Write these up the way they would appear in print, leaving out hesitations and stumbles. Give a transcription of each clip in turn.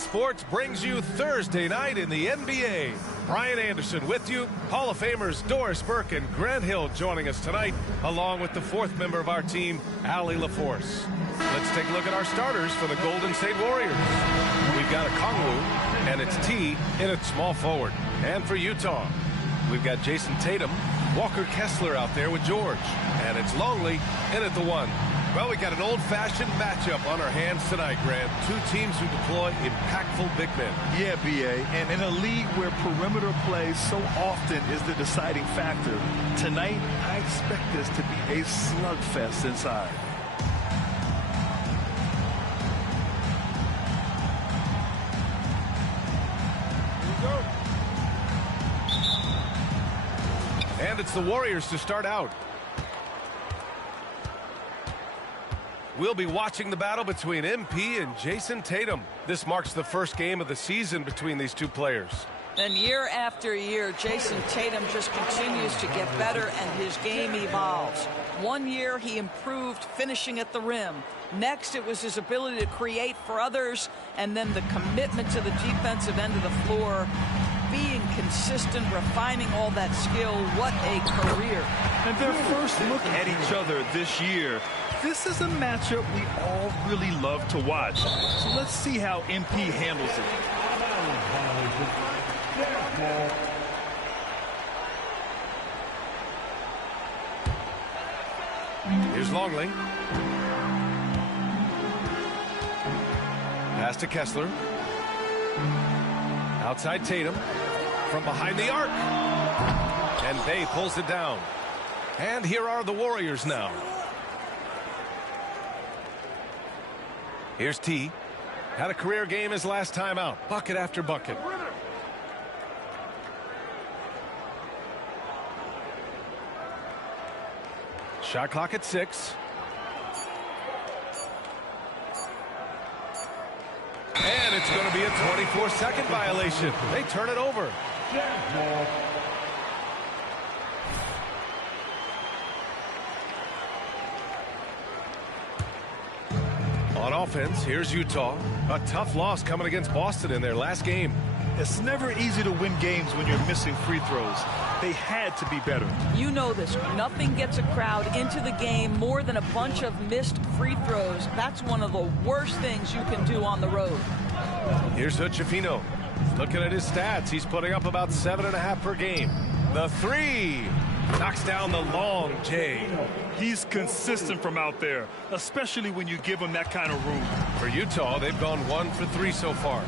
Sports brings you Thursday night in the NBA. Brian Anderson with you. Hall of Famers Doris Burke and Grant Hill joining us tonight, along with the fourth member of our team, Allie LaForce. Let's take a look at our starters for the Golden State Warriors. We've got a Kongwu, and it's T in at small forward. And for Utah, we've got Jason Tatum, Walker Kessler out there with George. And it's Longley in at the 1. Well, we got an old-fashioned matchup on our hands tonight, Grant. Two teams who deploy impactful big men. Yeah, B.A., and in a league where perimeter play so often is the deciding factor, tonight I expect this to be a slugfest inside. And it's the Warriors to start out. We'll be watching the battle between MP and Jason Tatum. This marks the first game of the season between these two players. And year after year, Jason Tatum just continues to get better and his game evolves. One year he improved finishing at the rim. Next it was his ability to create for others, and then the commitment to the defensive end of the floor. Being consistent, refining all that skill. What a career. And their first look at each other this year. This is a matchup we all really love to watch. So let's see how MP handles it. Here's Longley. Pass to Kessler. Outside Tatum. From behind the arc. And Bay pulls it down. And here are the Warriors now. Here's T. Had a career game his last time out. Bucket after bucket. Shot clock at 6. And it's going to be a 24-second violation. They turn it over. On offense, here's Utah. A tough loss coming against Boston in their last game. It's never easy to win games when you're missing free throws. They had to be better. You know this. Nothing gets a crowd into the game more than a bunch of missed free throws. That's one of the worst things you can do on the road. Here's Hochefino. Looking at his stats, he's putting up about 7.5 per game. The 3 knocks down the long J. He's consistent from out there, especially when you give him that kind of room. For Utah, they've gone 1 for 3 so far.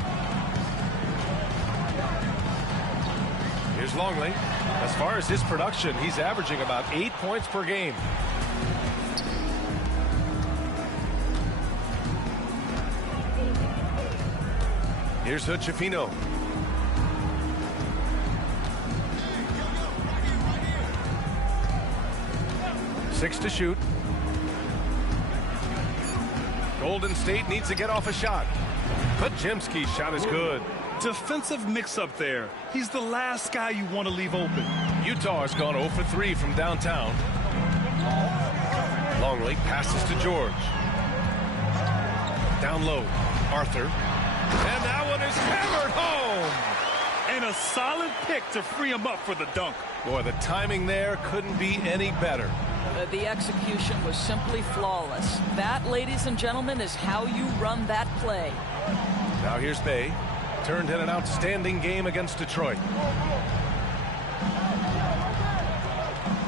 Here's Longley. As far as his production, he's averaging about 8 points per game. Here's Hochefino. Six to shoot. Golden State needs to get off a shot. Podziemski's shot is good. Defensive mix-up there. He's the last guy you want to leave open. Utah has gone 0 for 3 from downtown. Longley passes to George. Down low, Arthur. And that one is hammered home. And a solid pick to free him up for the dunk. Boy, the timing there couldn't be any better. The execution was simply flawless. That, ladies and gentlemen, is how you run that play. Now here's Bay. Turned in an outstanding game against Detroit.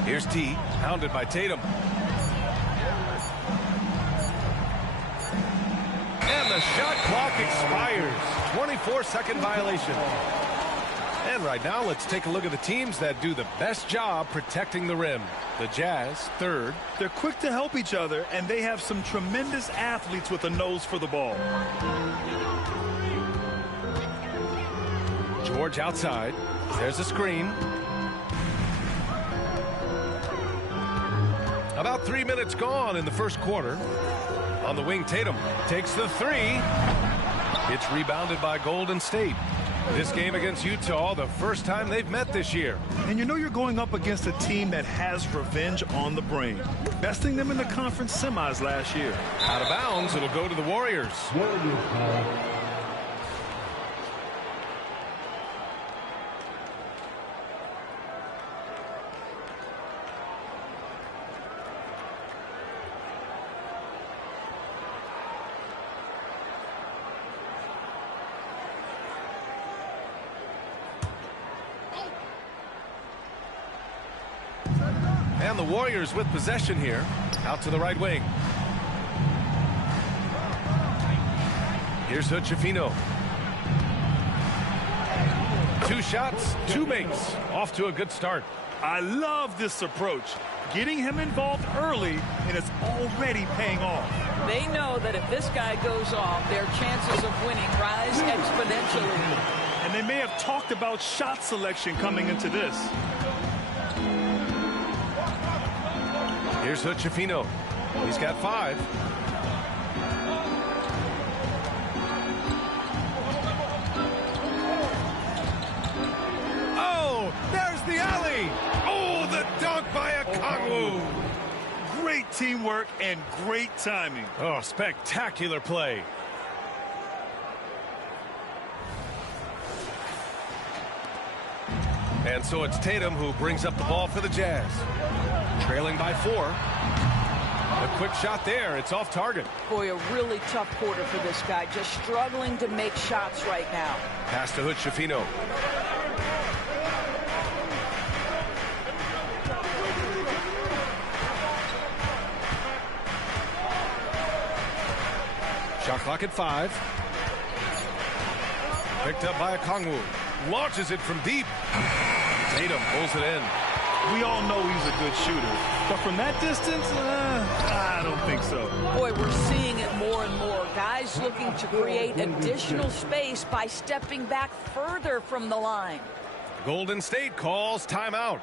Here's T, hounded by Tatum. And the shot clock expires. 24-second violation. And right now, let's take a look at the teams that do the best job protecting the rim. The Jazz, third. They're quick to help each other, and they have some tremendous athletes with a nose for the ball. George outside. There's a screen. About 3 minutes gone in the first quarter. On the wing, Tatum takes the 3. It's rebounded by Golden State. This game against Utah, the first time they've met this year. And you know you're going up against a team that has revenge on the brain, besting them in the conference semis last year. Out of bounds, it'll go to the Warriors. And the Warriors with possession here. Out to the right wing. Here's Hood-Schifino. 2 shots, 2 makes. Off to a good start. I love this approach. Getting him involved early, and it's already paying off. They know that if this guy goes off, their chances of winning rise exponentially. And they may have talked about shot selection coming into this. Here's Hood-Schifino. He's got 5. Oh, there's the alley. Oh, the dunk by Okongwu. Great teamwork and great timing. Oh, spectacular play. And so it's Tatum who brings up the ball for the Jazz. Trailing by 4. A quick shot there. It's off target. Boy, a really tough quarter for this guy. Just struggling to make shots right now. Pass to Hood-Schifino. Shot clock at 5. Picked up by Okongwu. Launches it from deep. Tatum pulls it in. We all know he's a good shooter, but from that distance, I don't think so. Boy, we're seeing it more and more. Guys looking to create additional space by stepping back further from the line. Golden State calls timeout.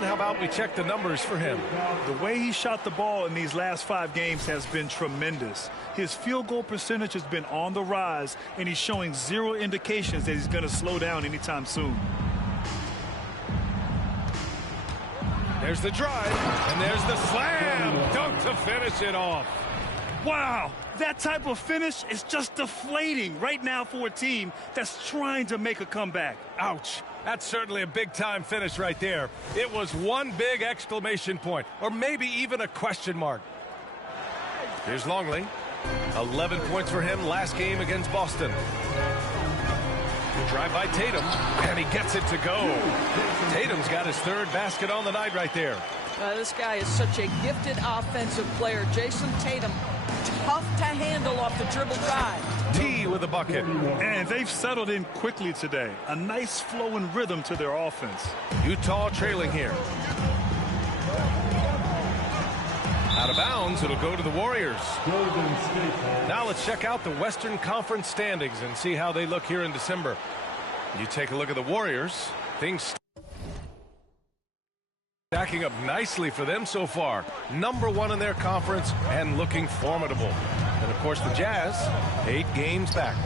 How about we check the numbers for him? The way he shot the ball in these last 5 games has been tremendous. His field goal percentage has been on the rise, and he's showing 0 indications that he's going to slow down anytime soon. There's the drive, and there's the slam. Dunk to finish it off. Wow, that type of finish is just deflating right now for a team that's trying to make a comeback. Ouch. That's certainly a big-time finish right there. It was one big exclamation point, or maybe even a question mark. Here's Longley. 11 points for him last game against Boston. Drive by Tatum, and he gets it to go. Tatum's got his third basket on the night right there. This guy is such a gifted offensive player. Jason Tatum, tough to handle off the dribble drive. T with a bucket. And they've settled in quickly today. A nice flow and rhythm to their offense. Utah trailing here. Out of bounds, it'll go to the Warriors. Now let's check out the Western Conference standings and see how they look here in December. You take a look at the Warriors. Things stacking up nicely for them so far. #1 in their conference and looking formidable. And, of course, the Jazz, 8 games back.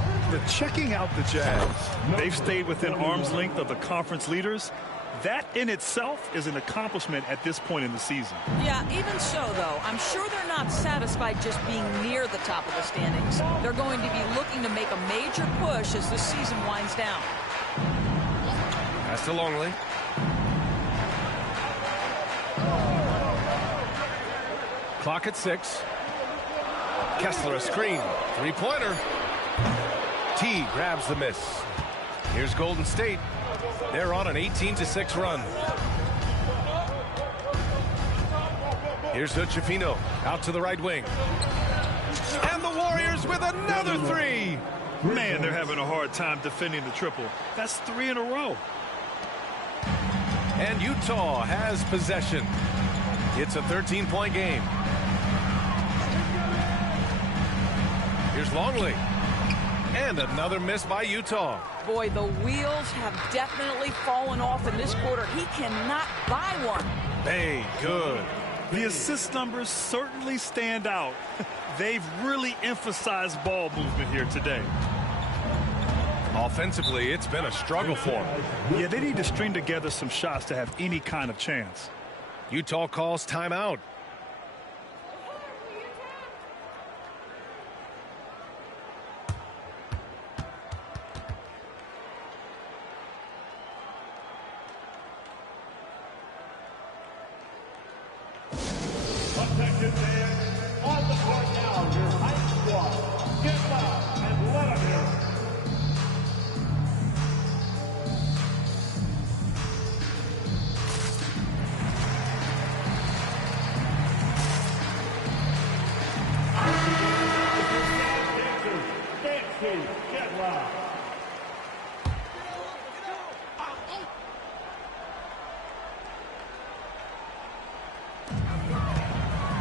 Checking out the Jazz. They've stayed within arm's length of the conference leaders. That in itself is an accomplishment at this point in the season. Yeah, even so, though, I'm sure they're not satisfied just being near the top of the standings. They're going to be looking to make a major push as the season winds down. Pass to Longley. Clock at 6. Kessler a screen. Three-pointer. T grabs the miss. Here's Golden State. They're on an 18-6 run. Here's Hood-Schifino out to the right wing. And the Warriors with another three. Man, they're having a hard time defending the triple. That's 3 in a row. And Utah has possession. It's a 13-point game. Here's Longley. And another miss by Utah. Boy, the wheels have definitely fallen off in this quarter. He cannot buy one. Hey, good. The assist numbers certainly stand out. They've really emphasized ball movement here today. Offensively, it's been a struggle for them. Yeah, they need to string together some shots to have any kind of chance. Utah calls timeout. Attention fans, on the court now, your high squad. Get loud and let them hear it. Dancers, get loud.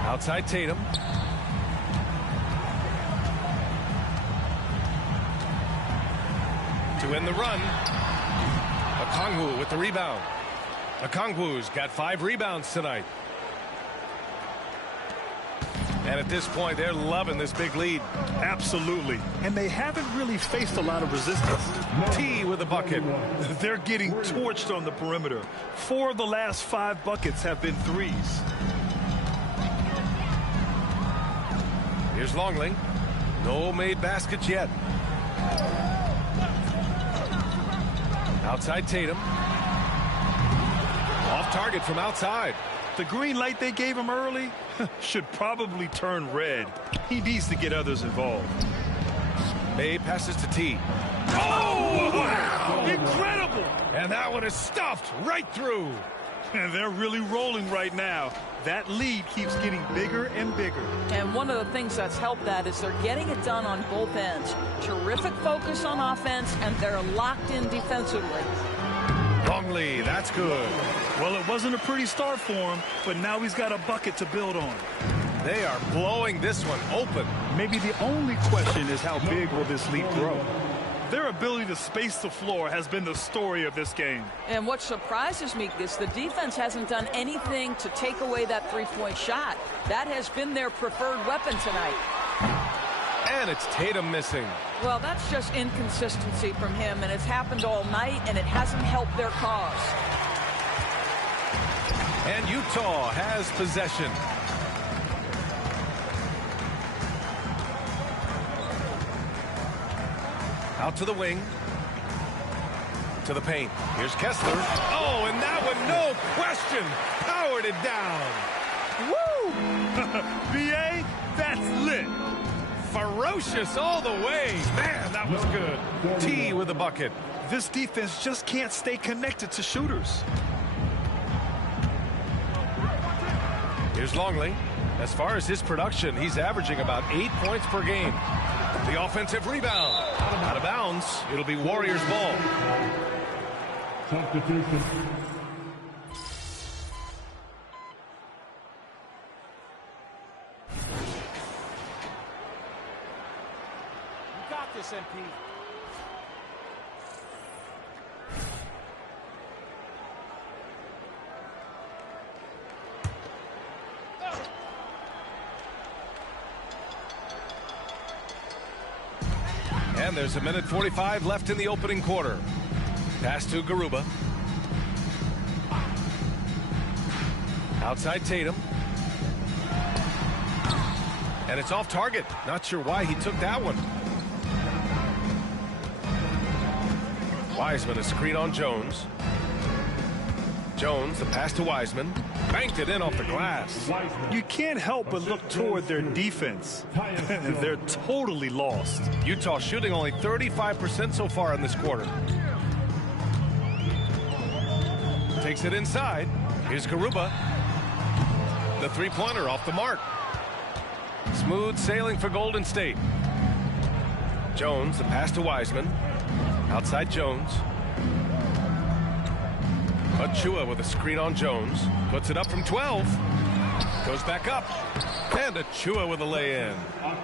Outside Tatum. To win the run. Okongwu with the rebound. Okongwu's got 5 rebounds tonight. And at this point, they're loving this big lead. Absolutely. And they haven't really faced a lot of resistance. T with a bucket. They're getting torched on the perimeter. 4 of the last 5 buckets have been threes. Here's Longley. No made baskets yet. Outside Tatum. Off target from outside. The green light they gave him early should probably turn red. He needs to get others involved. May passes to T. Oh, wow! Incredible! And that one is stuffed right through. And they're really rolling right now. That lead keeps getting bigger and bigger. And one of the things that's helped that is they're getting it done on both ends. Terrific focus on offense, and they're locked in defensively. Longley, that's good. Well, it wasn't a pretty start for him, but now he's got a bucket to build on. They are blowing this one open. Maybe the only question is how big will this lead grow? Their ability to space the floor has been the story of this game. And what surprises me is the defense hasn't done anything to take away that three-point shot. That has been their preferred weapon tonight. And it's Tatum missing. Well, that's just inconsistency from him, and it's happened all night, and it hasn't helped their cause. And Utah has possession. Out to the wing. To the paint. Here's Kessler. Oh, and that one, no question, powered it down. Woo! B.A., that's lit. Ferocious all the way. Man, that was good. T with a bucket. This defense just can't stay connected to shooters. Here's Longley. As far as his production, he's averaging about 8 points per game. The offensive rebound. Out of bounds. It'll be Warriors ball. Substitution. You got this, MP. And there's 1:45 left in the opening quarter. Pass to Garuba. Outside Tatum. And it's off target. Not sure why he took that one. Wiseman, a screen on Jones. Jones, the pass to Wiseman. Banked it in off the glass. You can't help but look toward their defense. They're totally lost. Utah shooting only 35% so far in this quarter. Takes it inside. Here's Garuba. The three-pointer off the mark. Smooth sailing for Golden State. Jones, the pass to Wiseman. Outside Jones. Achua with a screen on Jones. Puts it up from 12. Goes back up. And Achua with a lay-in.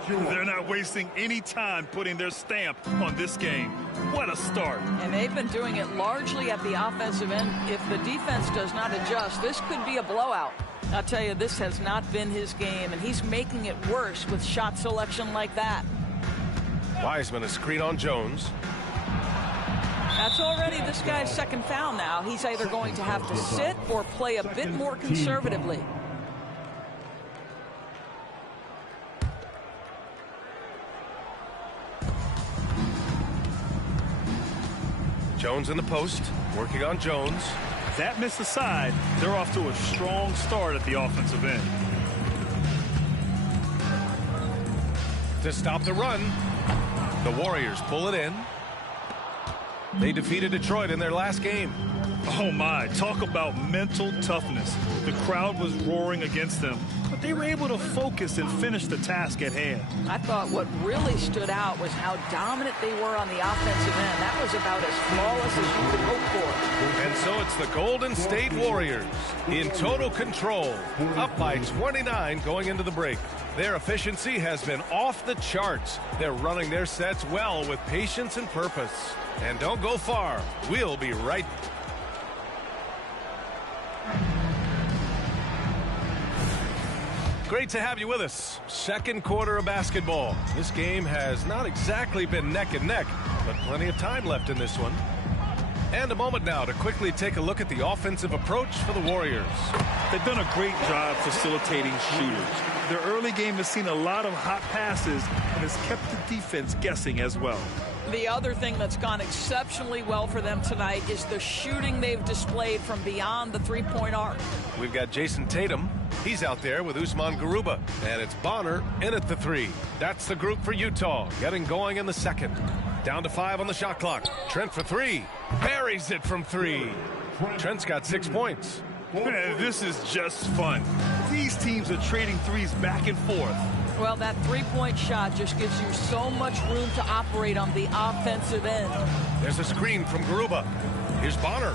They're not wasting any time putting their stamp on this game. What a start. And they've been doing it largely at the offensive end. If the defense does not adjust, this could be a blowout. I'll tell you, this has not been his game, and he's making it worse with shot selection like that. Wiseman, a screen on Jones. That's already this guy's second foul now. He's either going to have to sit or play a bit more conservatively. Jones in the post, working on Jones. That miss aside, they're off to a strong start at the offensive end. To stop the run, the Warriors pull it in. They defeated Detroit in their last game. Oh my, talk about mental toughness. The crowd was roaring against them, but they were able to focus and finish the task at hand. I thought what really stood out was how dominant they were on the offensive end. That was about as flawless as you could hope for. And so it's the Golden State Warriors in total control, up by 29 going into the break. Their efficiency has been off the charts. They're running their sets well with patience and purpose. And don't go far. We'll be right back. Great to have you with us. Second quarter of basketball. This game has not exactly been neck and neck, but plenty of time left in this one. And a moment now to quickly take a look at the offensive approach for the Warriors. They've done a great job facilitating shooters. Their early game has seen a lot of hot passes and has kept the defense guessing as well. The other thing that's gone exceptionally well for them tonight is the shooting they've displayed from beyond the three-point arc. We've got Jason Tatum. He's out there with Usman Garuba. And it's Bonner in at the three. That's the group for Utah, getting going in the second. Down to 5 on the shot clock. Trent for 3. Buries it from 3. Trent's got 6 points. Man, this is just fun. These teams are trading threes back and forth. Well, that three-point shot just gives you so much room to operate on the offensive end. There's a screen from Garuba. Here's Bonner.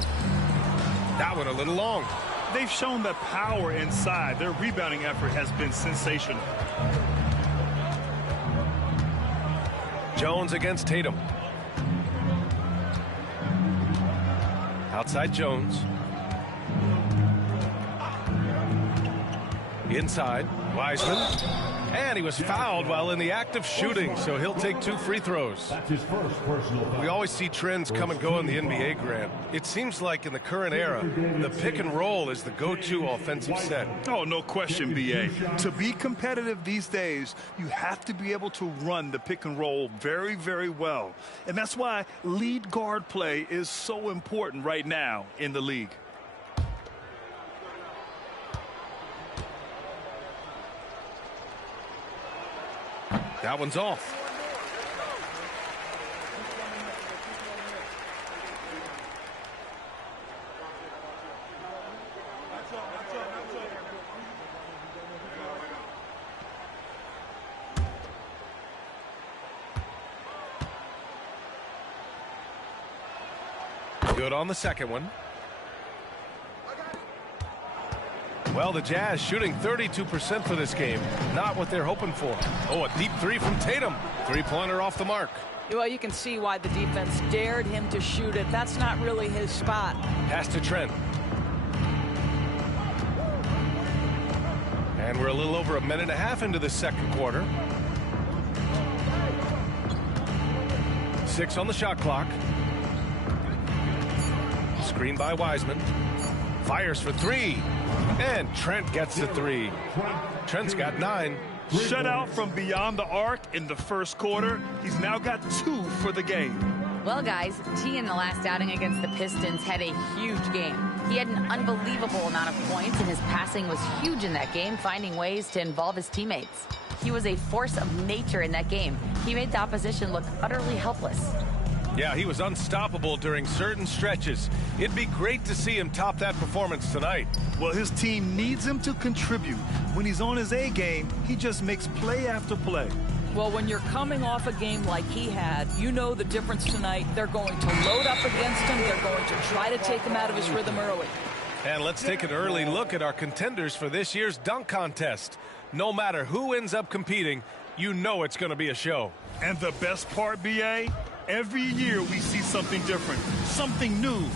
That one a little long. They've shown the power inside. Their rebounding effort has been sensational. Jones against Tatum. Outside Jones. Inside, Wiseman. And he was fouled while in the act of shooting, so he'll take 2 free throws. That's his first personal foul. We always see trends come and go in the NBA, Grant. It seems like in the current era, the pick and roll is the go-to offensive set. Oh, no question, B.A. To be competitive these days, you have to be able to run the pick and roll very, very well. And that's why lead guard play is so important right now in the league. That one's off. Good on the second one. Well, the Jazz shooting 32% for this game. Not what they're hoping for. Oh, a deep three from Tatum. Three-pointer off the mark. Well, you can see why the defense dared him to shoot it. That's not really his spot. Pass to Trent. And we're a little over a minute and a half into the second quarter. 6 on the shot clock. Screen by Wiseman. Fires for 3. And Trent gets the 3. Trent's got 9. Shut out from beyond the arc in the first quarter. He's now got 2 for the game. Well, guys, T in the last outing against the Pistons had a huge game. He had an unbelievable amount of points, and his passing was huge in that game, finding ways to involve his teammates. He was a force of nature in that game. He made the opposition look utterly helpless. Yeah, he was unstoppable during certain stretches. It'd be great to see him top that performance tonight. Well, his team needs him to contribute. When he's on his A game, he just makes play after play. Well, when you're coming off a game like he had, you know the difference tonight. They're going to load up against him. They're going to try to take him out of his rhythm early. And let's take an early look at our contenders for this year's dunk contest. No matter who ends up competing, you know it's going to be a show. And the best part, B.A., every year we see something different, something new.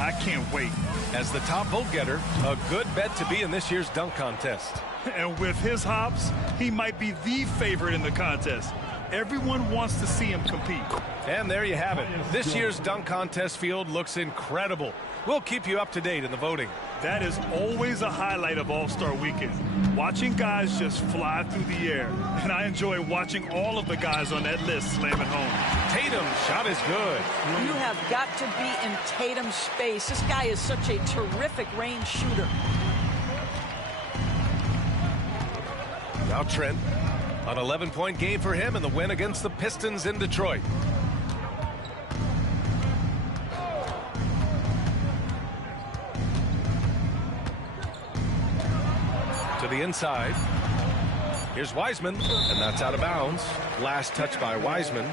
I can't wait. As the top vote getter, a good bet to be in this year's dunk contest. And with his hops, he might be the favorite in the contest. Everyone wants to see him compete. And there you have it. This year's dunk contest field looks incredible. We'll keep you up to date in the voting. That is always a highlight of All-Star Weekend. Watching guys just fly through the air. And I enjoy watching all of the guys on that list slam it home. Tatum's shot is good. You have got to be in Tatum's space. This guy is such a terrific range shooter. Now Trent, an 11-point game for him in the win against the Pistons in Detroit. To the inside. Here's Wiseman, and that's out of bounds. Last touch by Wiseman.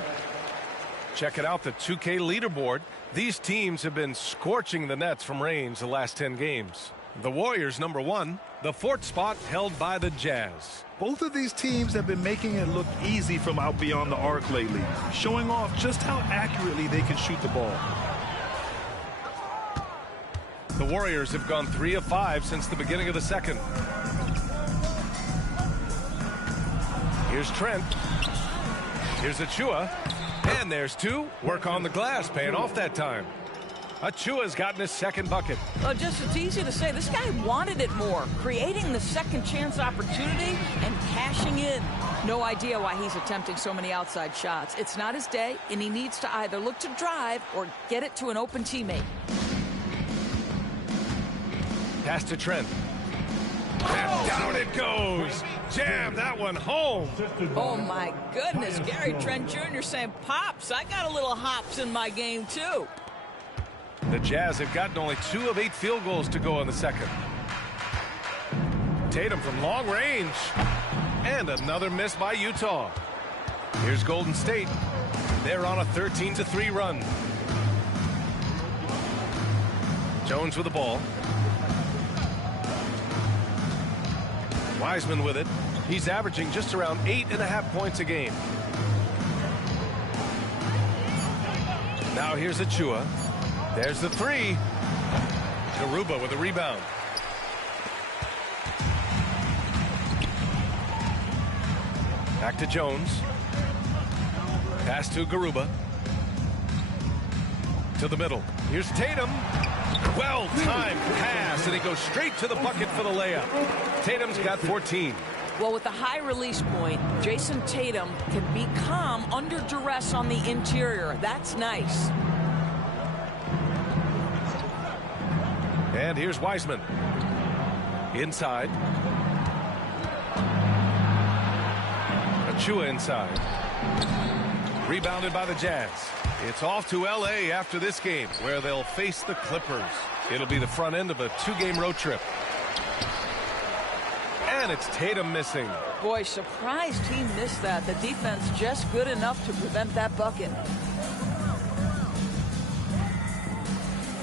Check it out, the 2K leaderboard. These teams have been scorching the nets from range the last 10 games. The Warriors number 1, the 4th spot held by the Jazz. Both of these teams have been making it look easy from out beyond the arc lately, showing off just how accurately they can shoot the ball. The Warriors have gone 3 of 5 since the beginning of the second. Here's Trent. Here's Achua. And there's 2. Work on the glass, paying off that time. Achua's gotten his second bucket. Well, just it's easy to say this guy wanted it more, creating the second chance opportunity and cashing in. No idea why he's attempting so many outside shots. It's not his day, and he needs to either look to drive or get it to an open teammate. Pass to Trent. And down it goes. Jam that one home. Oh, my goodness. Gary Trent Jr. saying, Pops, I got a little hops in my game, too. The Jazz have gotten only 2 of 8 field goals to go in the second. Tatum from long range. And another miss by Utah. Here's Golden State. They're on a 13-3 run. Jones with the ball. Wiseman with it. He's averaging just around 8.5 points a game. Now here's Achua. There's the 3. Garuba with a rebound. Back to Jones. Pass to Garuba. To the middle. Here's Tatum. Well-timed pass, and he goes straight to the bucket for the layup. Tatum's got 14. Well, with a high release point, Jason Tatum can be calm under duress on the interior. That's nice. And here's Wiseman. Inside. Achua inside. Rebounded by the Jazz. It's off to L.A. after this game, where they'll face the Clippers. It'll be the front end of a 2-game road trip. And it's Tatum missing. Boy, surprised he missed that. The defense just good enough to prevent that bucket.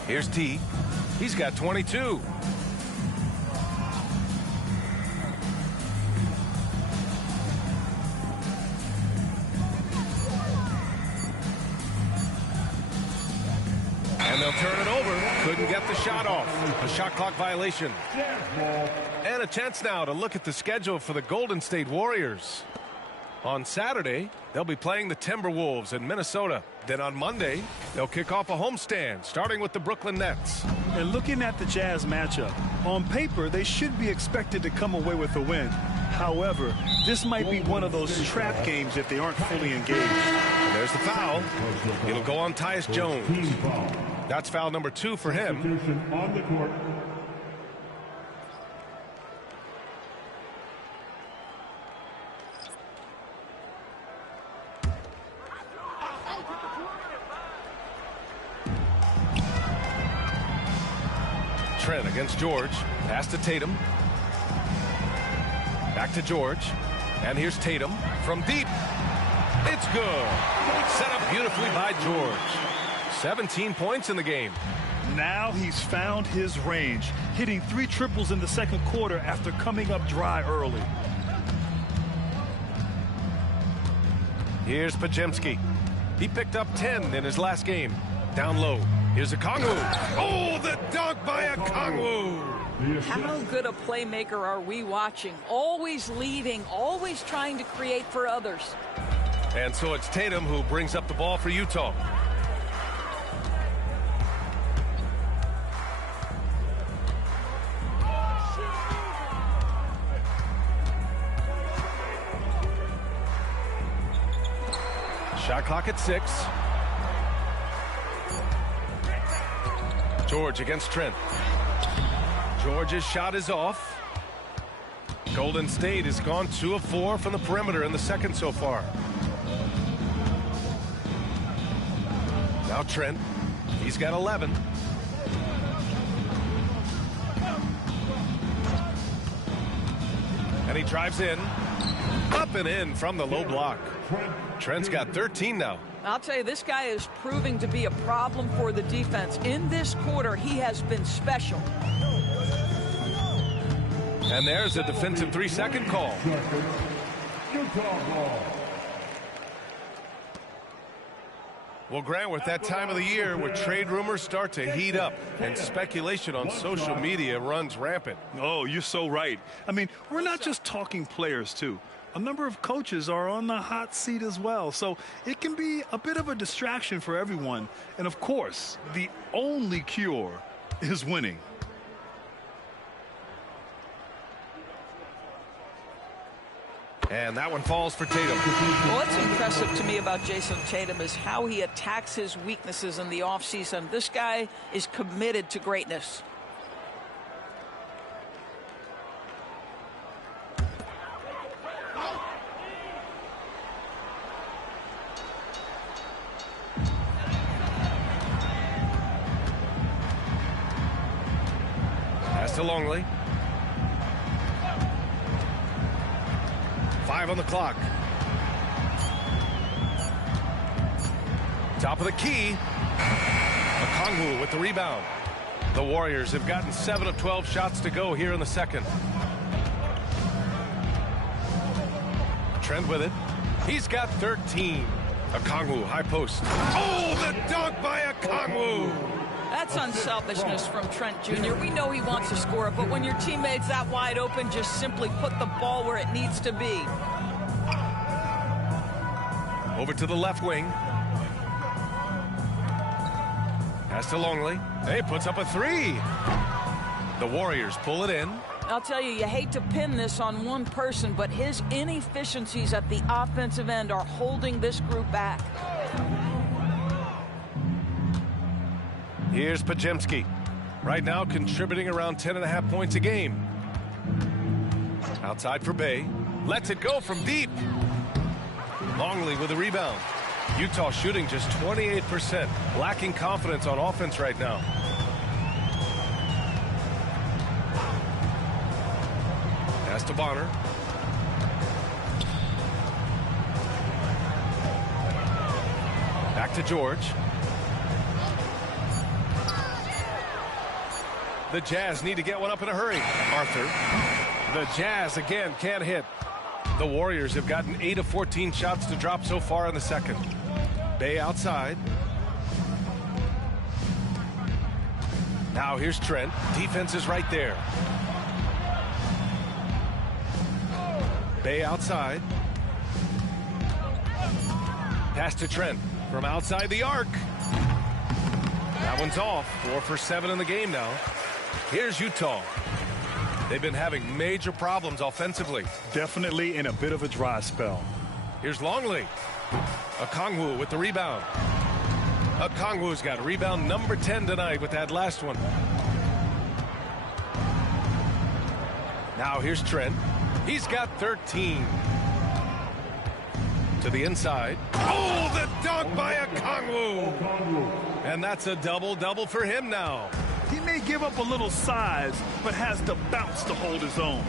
Here's T. He's got 22. And they'll turn it over. Couldn't get the shot off. A shot clock violation. And a chance now to look at the schedule for the Golden State Warriors. On Saturday, they'll be playing the Timberwolves in Minnesota. Then on Monday, they'll kick off a homestand, starting with the Brooklyn Nets. And looking at the Jazz matchup, on paper, they should be expected to come away with a win. However, this might be one of those trap games if they aren't fully engaged. And there's the foul. It'll go on Tyus Jones. That's foul number 2 for him. On the court. Trent against George. Pass to Tatum. Back to George. And here's Tatum from deep. It's good. Set up beautifully by George. 17 points in the game. Now he's found his range, hitting 3 triples in the second quarter after coming up dry early. Here's Pajemski. He picked up 10 in his last game. Down low. Here's Okongwu. Oh, the dunk by Okongwu. How good a playmaker are we watching? Always leading, always trying to create for others. And so it's Tatum who brings up the ball for Utah. Shot clock at 6. George against Trent. George's shot is off. Golden State has gone 2 of 4 from the perimeter in the second so far. Now Trent. He's got 11. And he drives in. Up and in from the low block. Trent's got 13 now. I'll tell you, this guy is proving to be a problem for the defense. In this quarter, he has been special. And there's a defensive 3-second call. Well, Grant, we're at that time of the year where trade rumors start to heat up and speculation on social media runs rampant. Oh, you're so right. I mean, we're not just talking players, too. A number of coaches are on the hot seat as well, so it can be a bit of a distraction for everyone. And, of course, the only cure is winning. And that one falls for Tatum. What's impressive to me about Jason Tatum is how he attacks his weaknesses in the offseason. This guy is committed to greatness. Pass to Longley. 5 on the clock. Top of the key. Okongwu with the rebound. The Warriors have gotten 7 of 12 shots to go here in the second. Trent with it. He's got 13. Okongwu, high post. Oh, the dunk by Okongwu. That's unselfishness from Trent Jr. We know he wants to score it, but when your teammate's that wide open, just simply put the ball where it needs to be. Over to the left wing. Pass to Longley. Hey, puts up a 3. The Warriors pull it in. I'll tell you, you hate to pin this on one person, but his inefficiencies at the offensive end are holding this group back. Here's Pajemski. Right now contributing around 10.5 points a game. Outside for Bay. Lets it go from deep. Longley with the rebound. Utah shooting just 28%. Lacking confidence on offense right now. Pass to Bonner. Back to George. The Jazz need to get one up in a hurry. Arthur. The Jazz again can't hit. The Warriors have gotten 8 of 14 shots to drop so far in the second. Bay outside. Now here's Trent. Defense is right there. Bay outside. Pass to Trent from outside the arc. That one's off. 4 for 7 in the game now. Here's Utah. They've been having major problems offensively. Definitely in a bit of a dry spell. Here's Longley. Okongwu with the rebound. Okongwu's got rebound number 10 tonight with that last one. Now here's Trent. He's got 13. To the inside. Oh, the dunk by Okongwu. And that's a double-double for him now. He may give up a little size, but has the bounce to hold his own.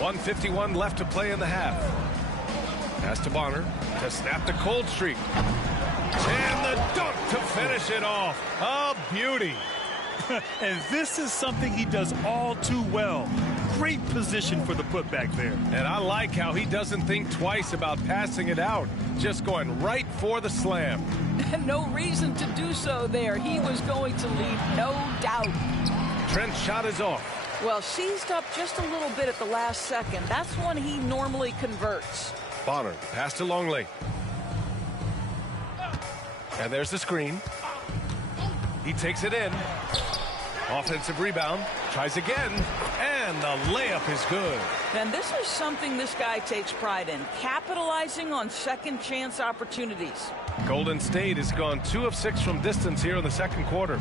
1:51 left to play in the half. Pass to Bonner to snap the cold streak. And the dunk to finish it off. A beauty. And this is something he does all too well. Great position for the putback there. And I like how he doesn't think twice about passing it out. Just going right for the slam. No reason to do so there. He was going to leave, no doubt. Trent's shot is off. Well, seized up just a little bit at the last second. That's when he normally converts. Bonner, pass to Longley. And there's the screen. He takes it in. Offensive rebound. Tries again. And the layup is good. And this is something this guy takes pride in. Capitalizing on second chance opportunities. Golden State has gone 2 of 6 from distance here in the second quarter.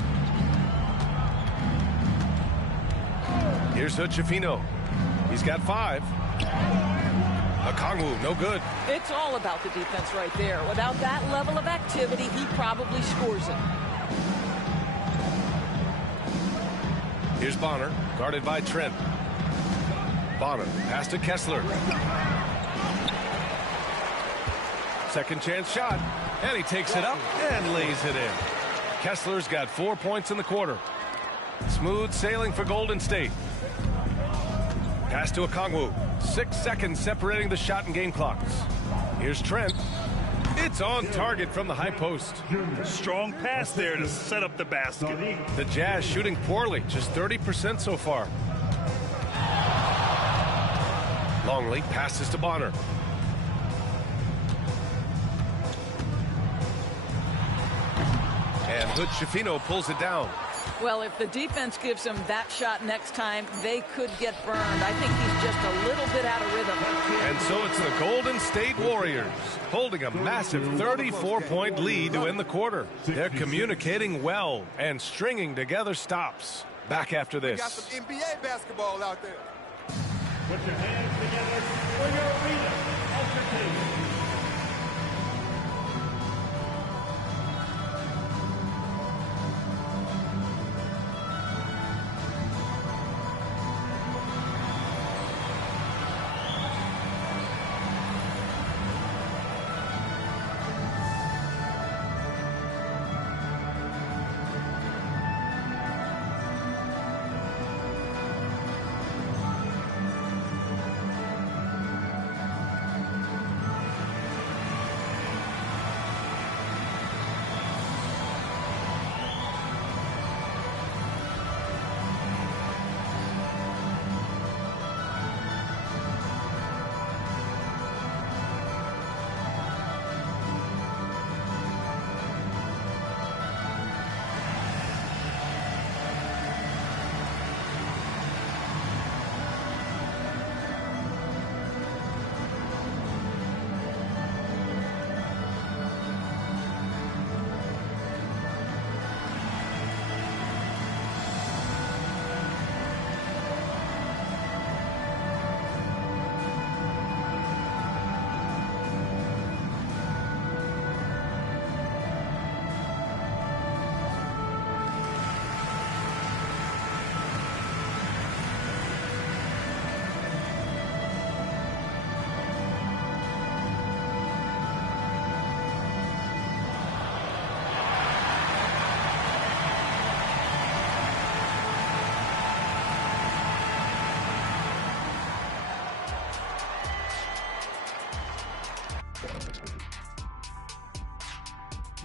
Here's Hood-Schifino. He's got 5. Okongwu, no good. It's all about the defense right there. Without that level of activity, he probably scores it. Here's Bonner, guarded by Trent. Bonner, pass to Kessler. Second chance shot, and he takes it up and lays it in. Kessler's got 4 points in the quarter. Smooth sailing for Golden State. Pass to Okongwu. 6 seconds separating the shot and game clocks. Here's Trent. It's on target from the high post. Strong pass there to set up the basket. The Jazz shooting poorly, just 30% so far. Longley passes to Bonner. And Hood-Schifino pulls it down. Well, if the defense gives him that shot next time, they could get burned. I think he's just a little bit out of rhythm. And so it's the Golden State Warriors holding a massive 34-point lead to end the quarter. They're communicating well and stringing together stops. Back after this. We got some NBA basketball out there. Put your hands together for your arena of your team.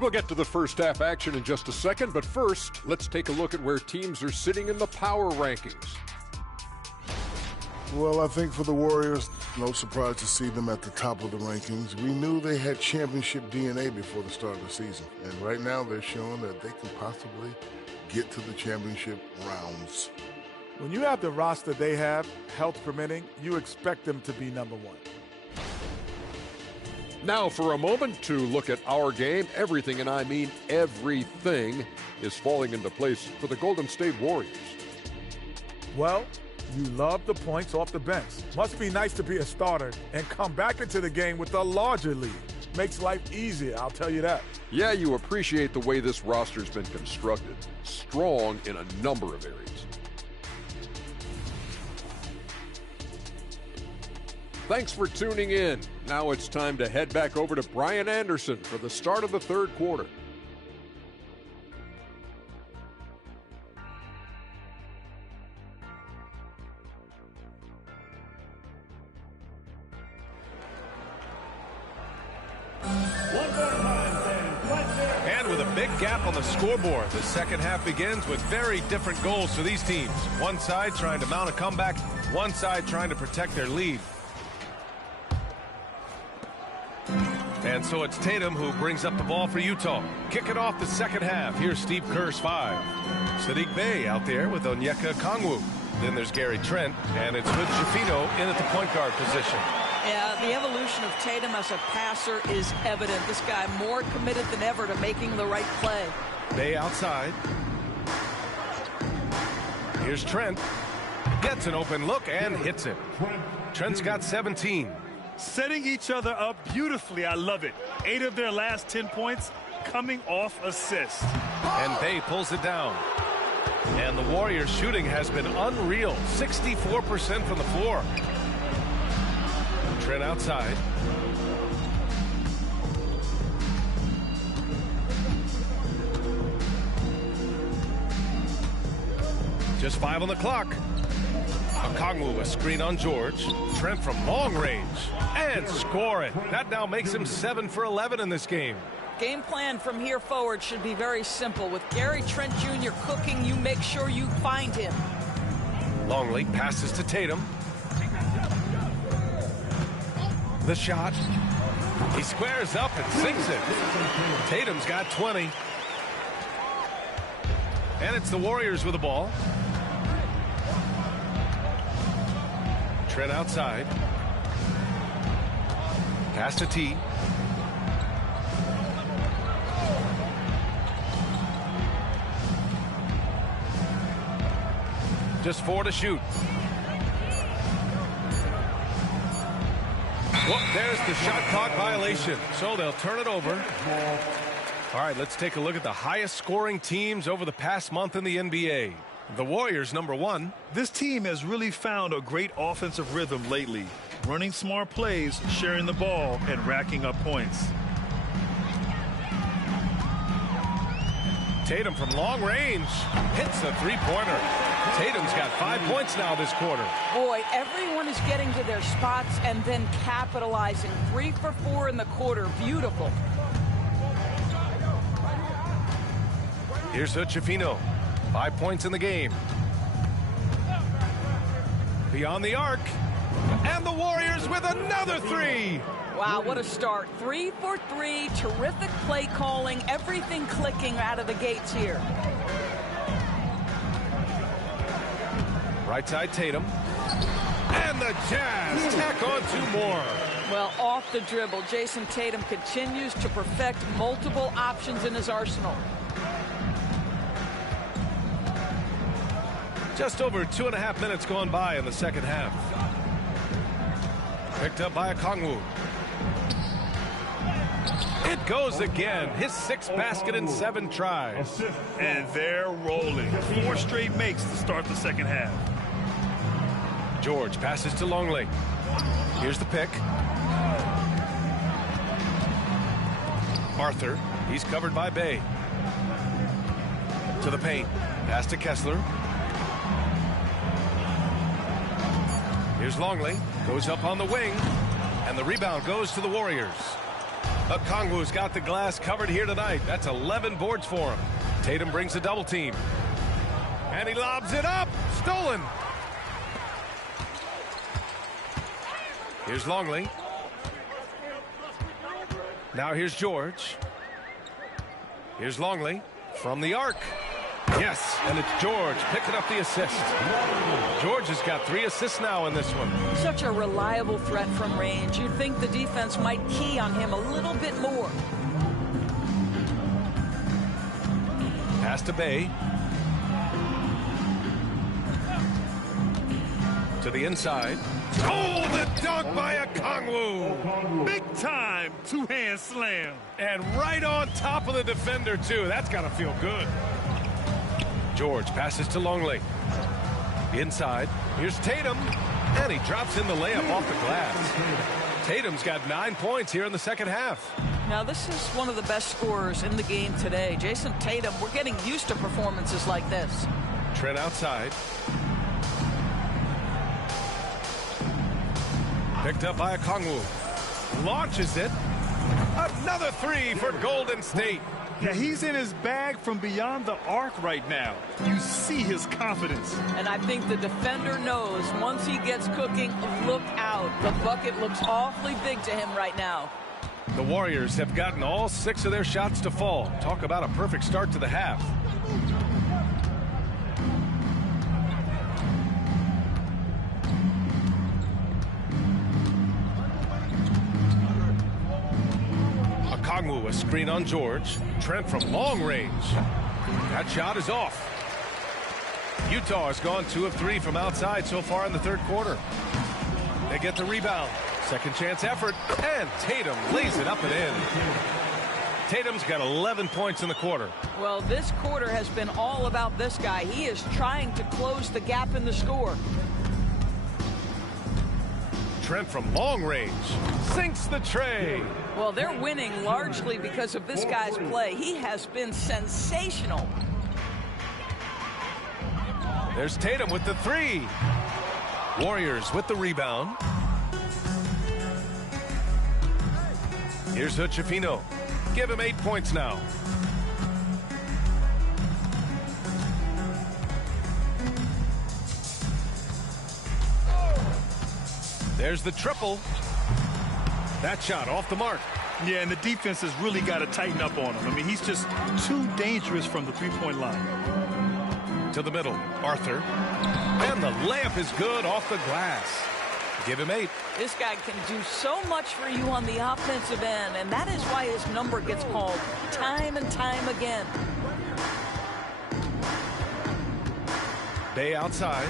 We'll get to the first half action in just a second, but first, let's take a look at where teams are sitting in the power rankings. Well, I think for the Warriors, no surprise to see them at the top of the rankings. We knew they had championship DNA before the start of the season, and right now they're showing that they can possibly get to the championship rounds. When you have the roster they have, health permitting, you expect them to be number one. Now for a moment to look at our game. Everything, and I mean everything, is falling into place for the Golden State Warriors. Well, you love the points off the bench. Must be nice to be a starter and come back into the game with a larger lead. Makes life easier, I'll tell you that. Yeah, you appreciate the way this roster's been constructed. Strong in a number of areas. Thanks for tuning in. Now it's time to head back over to Brian Anderson for the start of the third quarter. And with a big gap on the scoreboard, the second half begins with very different goals for these teams. One side trying to mount a comeback, one side trying to protect their lead. And so it's Tatum who brings up the ball for Utah. Kicking off the second half. Here's Steve Kerr's 5. Sadiq Bey out there with Onyeka Okongwu. Then there's Gary Trent, and it's Hood Schifino in at the point guard position. Yeah, the evolution of Tatum as a passer is evident. This guy more committed than ever to making the right play. Bey outside. Here's Trent. Gets an open look and hits it. Trent's got 17. Setting each other up beautifully. I love it. 8 of their last 10 points coming off assists. And Bey pulls it down. And the Warriors' shooting has been unreal. 64% from the floor. Trent outside. Just 5 on the clock. Okongwu a screen on George. Trent from long range. And score it. That now makes him 7 for 11 in this game. Game plan from here forward should be very simple. With Gary Trent Jr. cooking, you make sure you find him. Longley passes to Tatum. The shot. He squares up and sinks it. Tatum's got 20. And it's the Warriors with the ball. Trent outside. Pass to T. Just 4 to shoot. Well, there's the shot clock violation. So they'll turn it over. All right, let's take a look at the highest scoring teams over the past month in the NBA. The Warriors, number 1. This team has really found a great offensive rhythm lately. Running smart plays, sharing the ball, and racking up points. Tatum from long range hits a three-pointer. Tatum's got 5 points now this quarter. Boy, everyone is getting to their spots and then capitalizing. 3 for 4 in the quarter. Beautiful. Here's Hood Schifino. 5 points in the game. Beyond the arc. And the Warriors with another 3. Wow, what a start. 3 for 3. Terrific play calling. Everything clicking out of the gates here. Right side Tatum. And the Jazz tack on 2 more. Well, off the dribble, Jason Tatum continues to perfect multiple options in his arsenal. Just over 2.5 minutes gone by in the second half. Picked up by Okongwu. It goes again. His 6th basket in 7 tries. And they're rolling. 4 straight makes to start the second half. George passes to Longley. Here's the pick. Arthur. He's covered by Bey. To the paint. Pass to Kessler. Here's Longley. Goes up on the wing. And the rebound goes to the Warriors. Okongwu's got the glass covered here tonight. That's 11 boards for him. Tatum brings a double team. And he lobs it up. Stolen. Here's Longley. Now here's George. Here's Longley from the arc. Yes, and it's George picking up the assist. George has got 3 assists now in this one. Such a reliable threat from range. You'd think the defense might key on him a little bit more. Pass to Bay. To the inside. Oh, the dunk by Okongwu. Big time two-hand slam. And right on top of the defender, too. That's got to feel good. George passes to Longley. Inside. Here's Tatum. And he drops in the layup off the glass. Tatum's got 9 points here in the second half. Now, this is one of the best scorers in the game today. Jason Tatum, we're getting used to performances like this. Trent outside. Picked up by Okongwu. Launches it. Another 3 for Golden State. Yeah, he's in his bag from beyond the arc right now. You see his confidence. And I think the defender knows once he gets cooking, look out. The bucket looks awfully big to him right now. The Warriors have gotten all 6 of their shots to fall. Talk about a perfect start to the half. Okongwu, a screen on George. Trent from long range. That shot is off. Utah has gone 2 of 3 from outside so far in the third quarter. They get the rebound. Second chance effort. And Tatum lays it up and in. Tatum's got 11 points in the quarter. Well, this quarter has been all about this guy. He is trying to close the gap in the score. Trent from long range sinks the tray. Well, they're winning largely because of this guy's play. He has been sensational. There's Tatum with the 3. Warriors with the rebound. Here's Hood-Schifino. Give him 8 points now. There's the triple. That shot off the mark. Yeah, and the defense has really got to tighten up on him. I mean, he's just too dangerous from the three-point line. To the middle, Arthur. And the layup is good off the glass. Give him 8. This guy can do so much for you on the offensive end, and that is why his number gets called time and time again. Bay outside.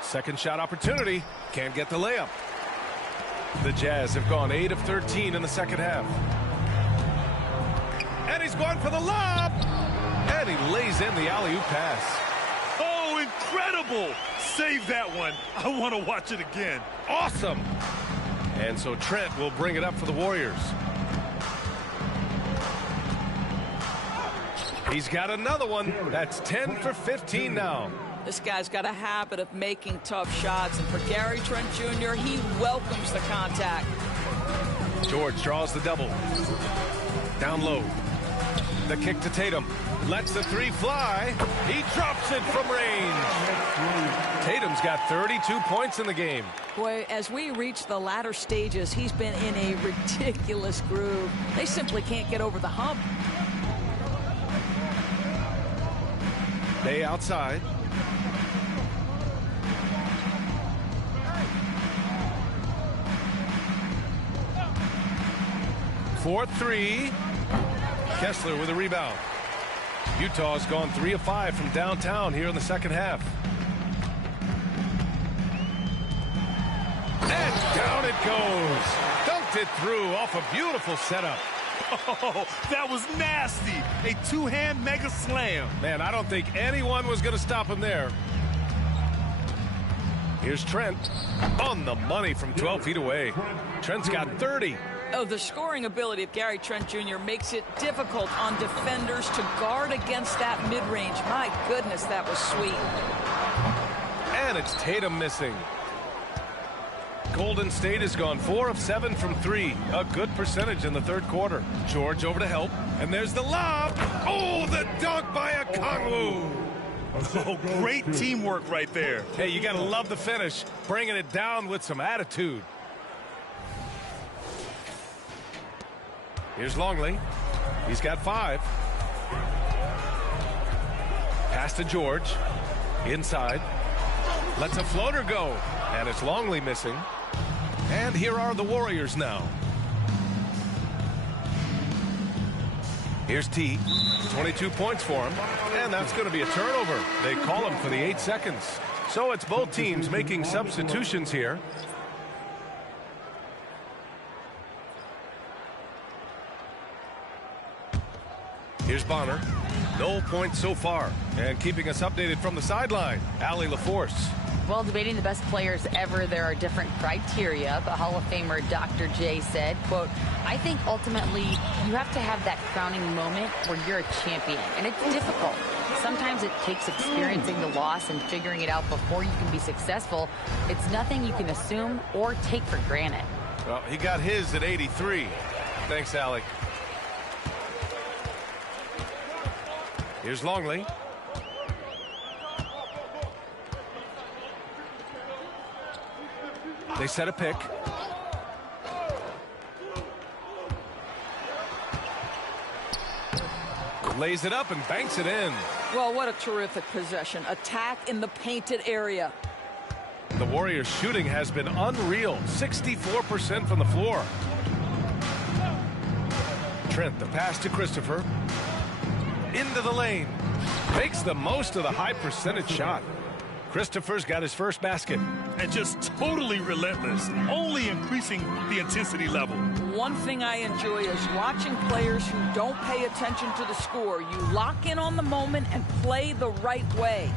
Second shot opportunity. Can't get the layup. The Jazz have gone 8 of 13 in the second half. And he's going for the lob. And he lays in the alley-oop pass. Oh, incredible. Save that one. I want to watch it again. Awesome. And so Trent will bring it up for the Warriors. He's got another one. That's 10 for 15 now. This guy's got a habit of making tough shots, and for Gary Trent Jr., he welcomes the contact. George draws the double. Down low. The kick to Tatum. Lets the 3 fly. He drops it from range. Tatum's got 32 points in the game. Boy, as we reach the latter stages, he's been in a ridiculous groove. They simply can't get over the hump. Bay outside. For 3. Kessler with a rebound. Utah's gone 3 of 5 from downtown here in the second half. And down it goes. Dunked it through off a beautiful setup. Oh, that was nasty. A 2-hand mega slam. Man, I don't think anyone was going to stop him there. Here's Trent on the money from 12 feet away. Trent's got 30. Oh, the scoring ability of Gary Trent Jr. makes it difficult on defenders to guard against that mid-range. My goodness, that was sweet. And it's Tatum missing. Golden State has gone 4 of 7 from 3. A good percentage in the third quarter. George over to help. And there's the lob. Oh, the dunk by Okongwu. Oh, great teamwork right there. Hey, you got to love the finish. Bringing it down with some attitude. Here's Longley. He's got 5. Pass to George. Inside. Lets a floater go. And it's Longley missing. And here are the Warriors now. Here's T. 22 points for him. And that's going to be a turnover. They call him for the 8 seconds. So it's both teams making substitutions here. Here's Bonner. No points so far. And keeping us updated from the sideline, Allie LaForce. Well, debating the best players ever, there are different criteria, but Hall of Famer Dr. J said, quote, I think ultimately you have to have that crowning moment where you're a champion, and it's difficult. Sometimes it takes experiencing the loss and figuring it out before you can be successful. It's nothing you can assume or take for granted. Well, he got his at 83. Thanks, Allie. Here's Longley. They set a pick. Lays it up and banks it in. Well, what a terrific possession. Attack in the painted area. The Warriors' shooting has been unreal. 64% from the floor. Trent, the pass to Christopher. Into the lane. Makes the most of the high percentage shot. Christopher's got his first basket. And just totally relentless, only increasing the intensity level. One thing I enjoy is watching players who don't pay attention to the score. You lock in on the moment and play the right way.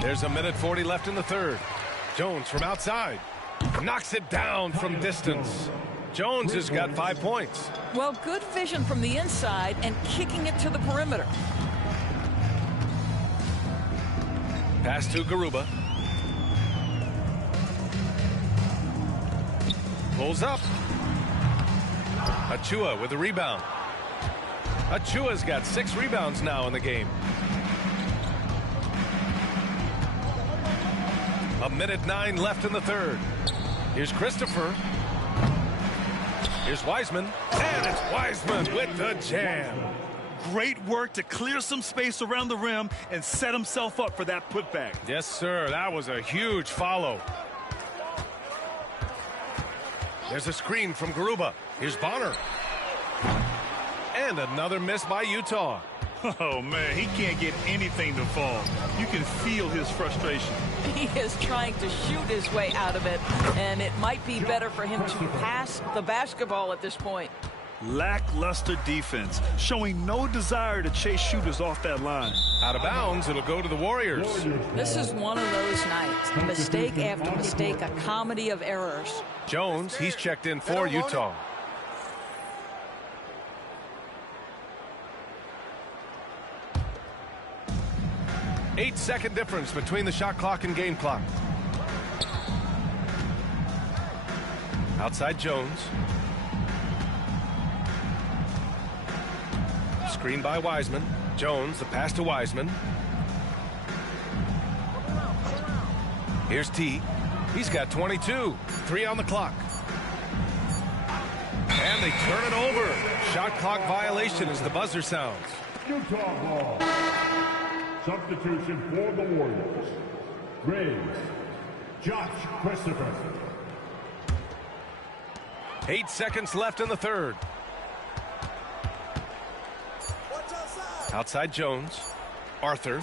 There's a minute 40 left in the third. Jones from outside. Knocks it down from distance. Jones has got 5 points. Well, good vision from the inside and kicking it to the perimeter. Pass to Garuba. Pulls up. Achua with the rebound. Achua's got 6 rebounds now in the game. A minute 9 left in the third. Here's Christopher. Here's Wiseman. And it's Wiseman with the jam. Great work to clear some space around the rim and set himself up for that putback. Yes, sir. That was a huge follow. There's a screen from Garuba. Here's Bonner. And another miss by Utah. Oh, man, he can't get anything to fall. You can feel his frustration. He is trying to shoot his way out of it, and it might be better for him to pass the basketball at this point. Lackluster defense, showing no desire to chase shooters off that line. Out of bounds, it'll go to the Warriors. This is one of those nights. Mistake after mistake, a comedy of errors. Jones, he's checked in for Utah. Eight-second difference between the shot clock and game clock. Outside Jones. Screen by Wiseman. Jones, the pass to Wiseman. Here's T. He's got 22. 3 on the clock. And they turn it over. Shot clock violation as the buzzer sounds. Utah ball. Substitution for the Warriors. Graves. Josh Christopher. 8 seconds left in the third. Outside Jones. Arthur.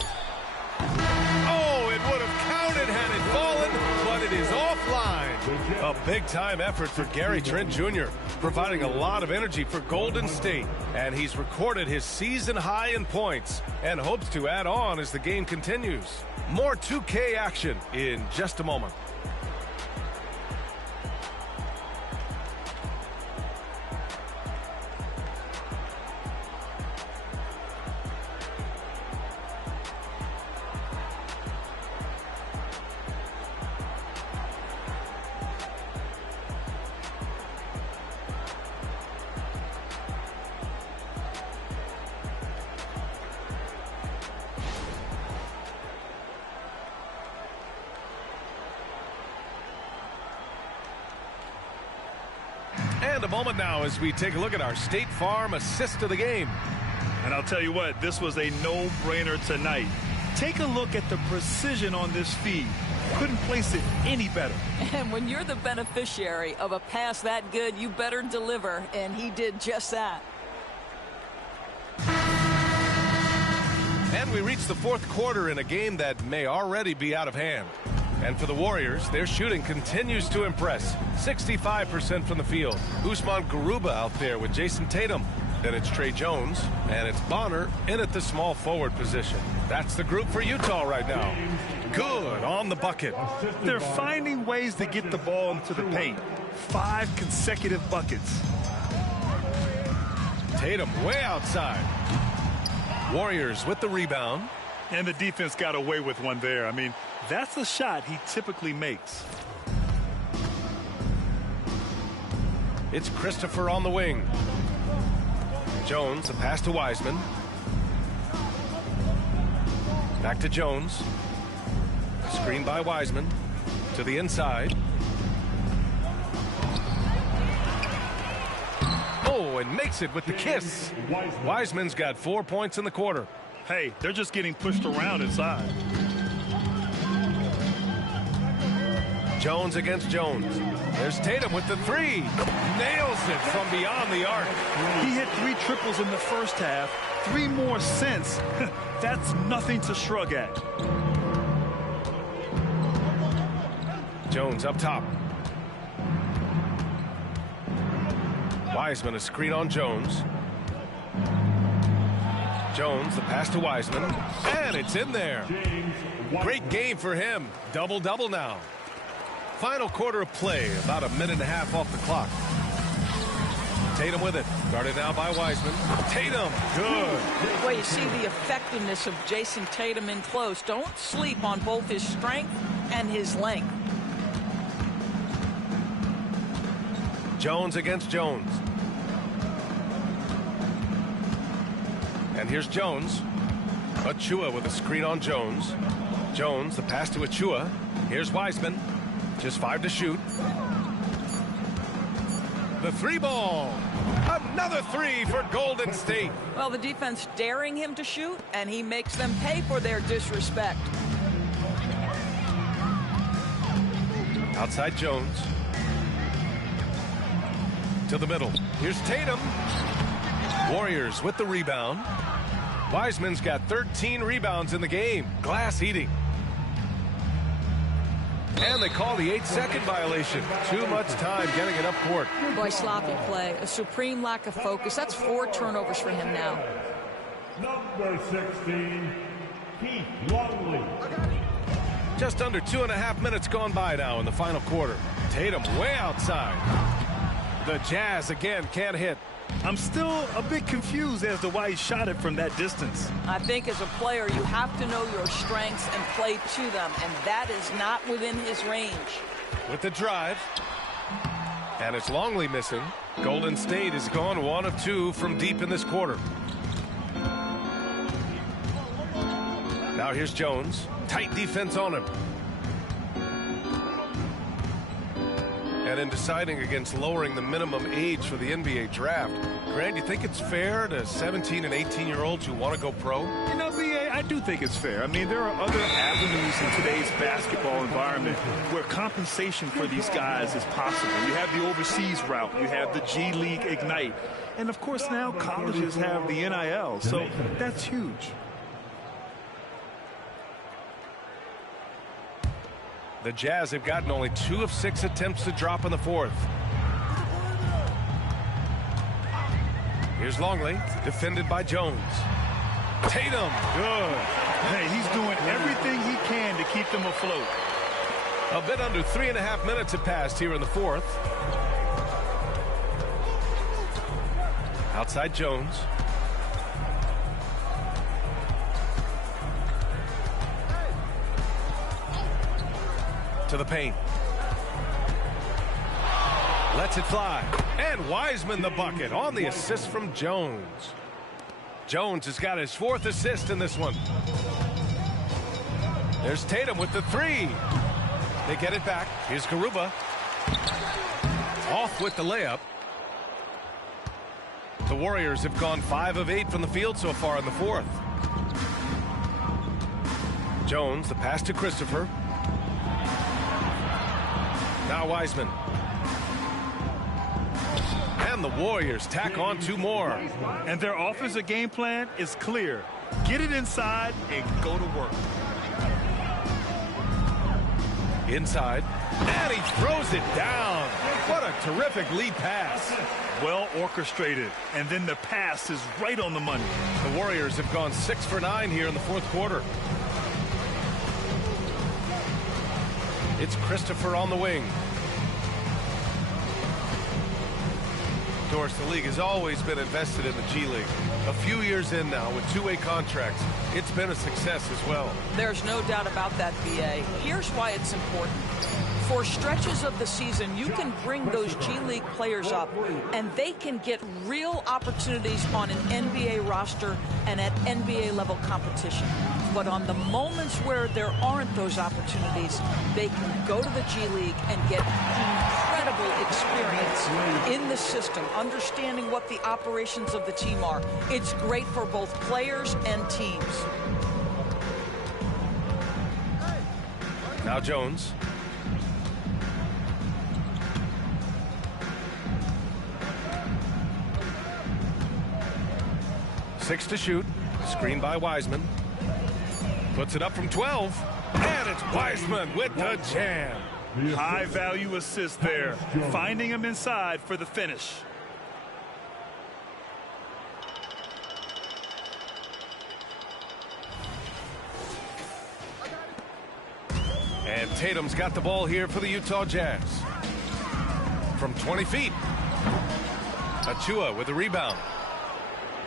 Oh, it would have counted had it fallen, but it is offline. A big-time effort for Gary Trent Jr., providing a lot of energy for Golden State. And he's recorded his season high in points and hopes to add on as the game continues. More 2K action in just a moment. And a moment now as we take a look at our State Farm assist of the game. And I'll tell you what, this was a no-brainer tonight. Take a look at the precision on this feed. Couldn't place it any better. And when you're the beneficiary of a pass that good, you better deliver, and he did just that. And we reach the fourth quarter in a game that may already be out of hand. And for the Warriors, their shooting continues to impress. 65% from the field. Usman Garuba out there with Jason Tatum. Then it's Trey Jones, and it's Bonner in at the small forward position. That's the group for Utah right now. Good on the bucket. They're finding ways to get the ball into the paint. 5 consecutive buckets. Tatum way outside. Warriors with the rebound. And the defense got away with one there. I mean, that's a shot he typically makes. It's Christopher on the wing. Jones, a pass to Wiseman. Back to Jones. Screen by Wiseman. To the inside. Oh, and makes it with the kiss. Wiseman's got 4 points in the quarter. Hey, they're just getting pushed around inside. Jones against Jones. There's Tatum with the three. Nails it from beyond the arc. He hit 3 triples in the first half. 3 more since. That's nothing to shrug at. Jones up top. Wiseman a screen on Jones. Jones, the pass to Wiseman. And it's in there. Great game for him. Double-double now. Final quarter of play, about a minute and a half off the clock. Tatum with it. Guarded now by Wiseman. Tatum, good. Well, you see the effectiveness of Jason Tatum in close. Don't sleep on both his strength and his length. Jones against Jones. And here's Jones. Achua with a screen on Jones. Jones, the pass to Achua. Here's Wiseman. Just 5 to shoot. The 3 ball. Another 3 for Golden State. Well, the defense daring him to shoot, and he makes them pay for their disrespect. Outside Jones. To the middle. Here's Tatum. Warriors with the rebound. Wiseman's got 13 rebounds in the game. Glass eating. And they call the 8-second violation. Too much time getting it up court. Boy, sloppy play. A supreme lack of focus. That's 4 turnovers for him now. Number 16, Keith Longley. Just under 2.5 minutes gone by now in the final quarter. Tatum way outside. The Jazz again can't hit. I'm still a bit confused as to why he shot it from that distance. I think as a player, you have to know your strengths and play to them, and that is not within his range. With the drive. And it's Longley missing. Golden State has gone 1 of 2 from deep in this quarter. Now here's Jones. Tight defense on him. And in deciding against lowering the minimum age for the NBA draft, Grant, you think it's fair to 17 and 18-year-olds who want to go pro? You know, BA, I do think it's fair. I mean, there are other avenues in today's basketball environment where compensation for these guys is possible. You have the overseas route. You have the G League Ignite. And, of course, now colleges have the NIL. So that's huge. The Jazz have gotten only 2 of 6 attempts to drop in the fourth. Here's Longley, defended by Jones. Tatum, good. Hey, he's doing everything he can to keep them afloat. A bit under 3.5 minutes have passed here in the fourth. Outside Jones. To the paint. Lets it fly. And Wiseman the bucket on the assist from Jones. Jones has got his 4th assist in this one. There's Tatum with the 3. They get it back. Here's Garuba. Off with the layup. The Warriors have gone 5 of 8 from the field so far in the fourth. Jones, the pass to Christopher. Now Wiseman. And the Warriors tack on 2 more. And their offensive game plan is clear. Get it inside and go to work. Inside. And he throws it down. What a terrific lead pass. Well orchestrated. And then the pass is right on the money. The Warriors have gone 6 for 9 here in the fourth quarter. It's Christopher on the wing. Of course, the league has always been invested in the G League. A few years in now with 2-way contracts, it's been a success as well. There's no doubt about that, BA. Here's why it's important. For stretches of the season, you can bring those G League players up, and they can get real opportunities on an NBA roster and at NBA level competition. But on the moments where there aren't those opportunities, they can go to the G League and get incredible experience in the system, understanding what the operations of the team are. It's great for both players and teams. Now Jones. Six to shoot. Screen by Wiseman. Puts it up from 12. And it's Wiseman with the jam. High value assist there. Finding him inside for the finish. And Tatum's got the ball here for the Utah Jazz. From 20 feet. Achua with the rebound.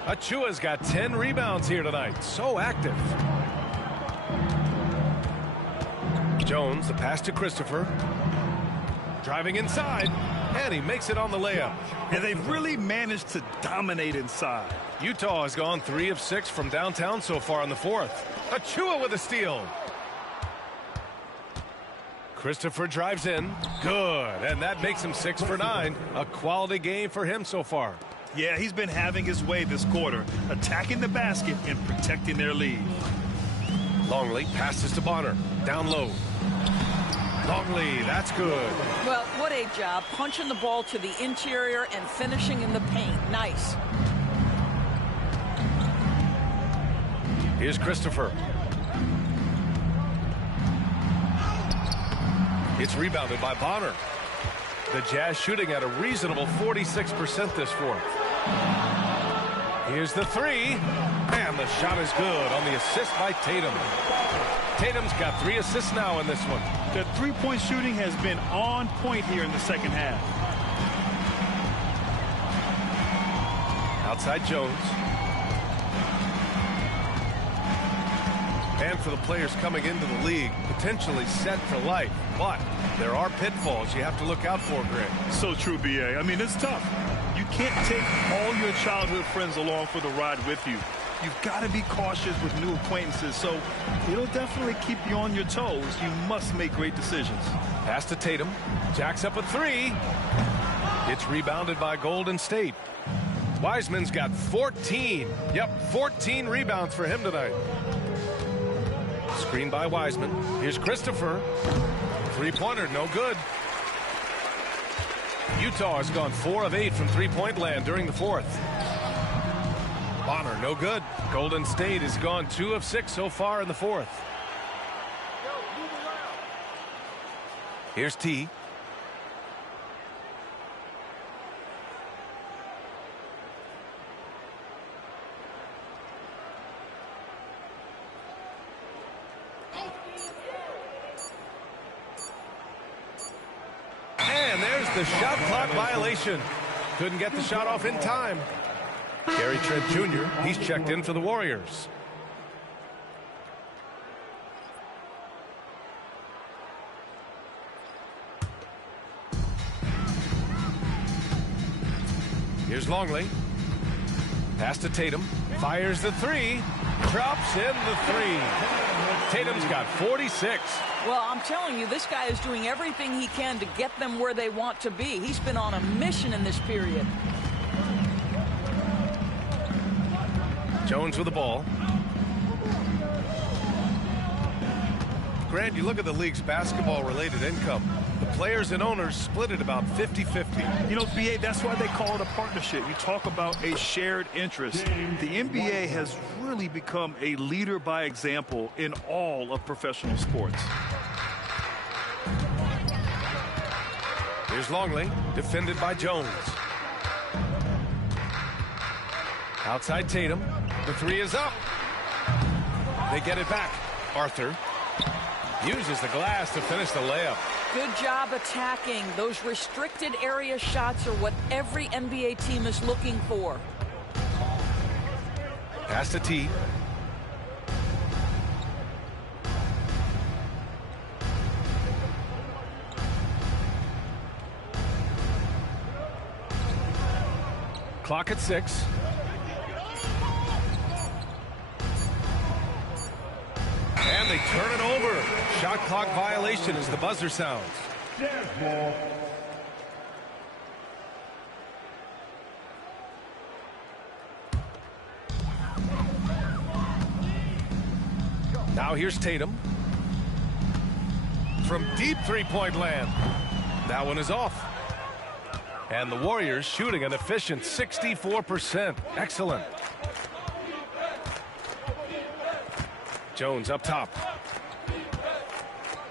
Achua's got 10 rebounds here tonight. So active. Jones, the pass to Christopher. Driving inside. And he makes it on the layup. And they've really managed to dominate inside. Utah has gone 3 of 6 from downtown so far in the fourth. Achua with a steal. Christopher drives in. Good. And that makes him 6 for 9. A quality game for him so far. Yeah, he's been having his way this quarter, attacking the basket and protecting their lead. Longley passes to Bonner. Down low. Longley, that's good. Well, what a job. Punching the ball to the interior and finishing in the paint. Nice. Here's Christopher. It's rebounded by Bonner. The Jazz shooting at a reasonable 46% this fourth. Here's the 3. And the shot is good on the assist by Tatum. Tatum's got 3 assists now in this one. The three-point shooting has been on point here in the second half. Outside Jones. And for the players coming into the league, potentially set for life. But there are pitfalls you have to look out for, Greg. So true, BA. I mean, it's tough. You can't take all your childhood friends along for the ride with you. You've got to be cautious with new acquaintances, so it'll definitely keep you on your toes. You must make great decisions. Pass to Tatum. Jacks up a 3. It's rebounded by Golden State. Wiseman's got 14. Yep, 14 rebounds for him tonight. Screen by Wiseman. Here's Christopher. Three-pointer, no good. Utah has gone 4 of 8 from three-point land during the fourth. Bonner, no good. Golden State has gone 2 of 6 so far in the fourth. Here's T. And there's the shot clock violation. Couldn't get the shot off in time. Gary Trent Jr., he's checked in for the Warriors. Here's Longley. Pass to Tatum. Fires the 3. Drops in the 3. Tatum's got 46. Well, I'm telling you, this guy is doing everything he can to get them where they want to be. He's been on a mission in this period. Jones with the ball. Grant, you look at the league's basketball-related income. The players and owners split it about 50-50. You know, BA, that's why they call it a partnership. You talk about a shared interest. The NBA has really become a leader by example in all of professional sports. Here's Longley, defended by Jones. Outside Tatum. The three is up. They get it back. Arthur uses the glass to finish the layup. Good job attacking. Those restricted area shots are what every NBA team is looking for. Pass to T. Clock at 6. And they turn it over. Shot clock violation as the buzzer sounds. Now here's Tatum. From deep three-point land. That one is off. And the Warriors shooting an efficient 64%. Excellent. Jones up top.